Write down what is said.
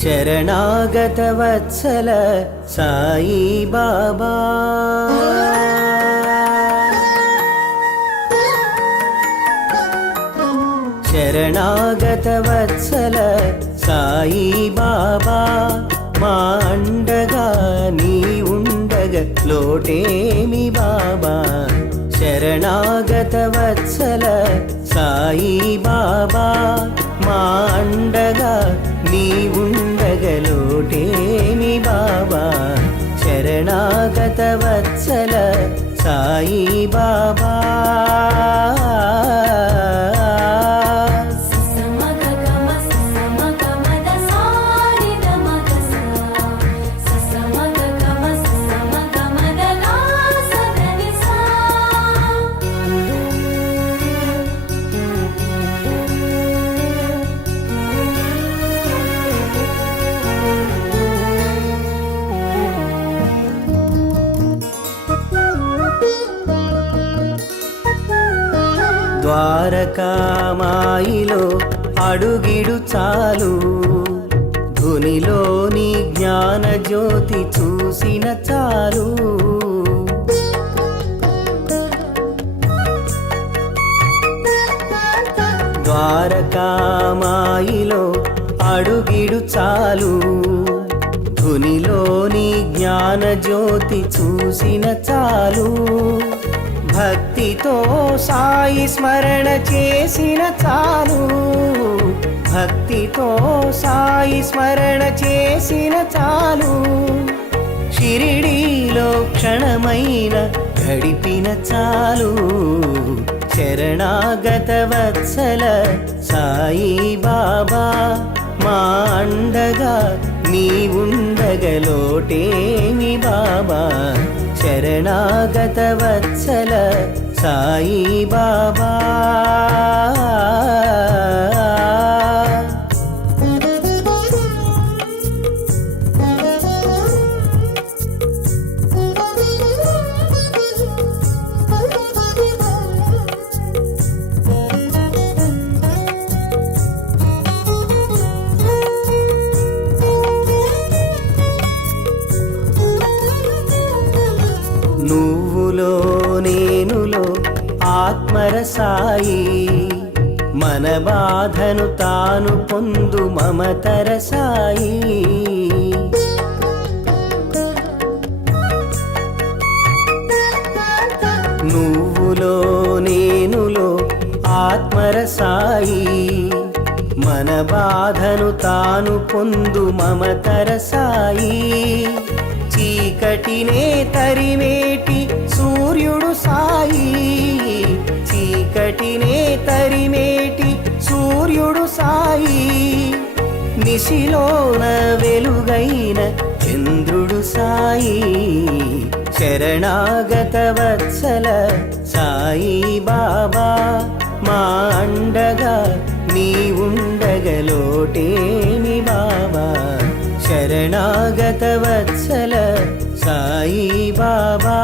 శరణాగత వత్సల సాయి బాబా శరణాగత వత్సల సాయి బాబా మా అండగా నీ ఉండగ లోటేమి బాబా శరణాగత వత్సల సాయి బాబా మా అండగా నీ ఉండగ లోటేమి బాబా శరణాగత వత్సల సాయి బాబా ద్వారకామాయిలో అడుగిడు చాలు ధునిలోని జ్ఞాన జ్యోతి చూసిన చాలు ద్వారకామాయిలో అడుగిడు చాలు ధునిలోని జ్ఞాన జ్యోతి చూసిన చాలు భక్తితో సాయి స్మరణ చేసిన చాలు భక్తితో సాయి స్మరణ చేసిన చాలు షిరిడీలో క్షణమైన గడిపిన చాలు శరణాగత వత్సల సాయి బాబా మా అండగా నీ ఉండగలోటేమి బాబా శరణాగత వత్సల సాయి బాబా నువ్వులో నేనులో ఆత్మరసాయి మన బాధను తాను పొందు మమతర సాయి నువ్వులో నేనులో ఆత్మరసాయి మన బాధను తాను పొందు మమతర సాయి చీకటినే తరిమేటి సూర్యుడు సాయి చీకటినే తరిమేటి సూర్యుడు సాయి నిశిలోన వెలుగైన చంద్రుడు సాయి శరణాగత వత్సల సాయి బాబా మా అండగా నీ ఉండగలోటేమి బాబా శరణాగత వత్సల సాయి బాబా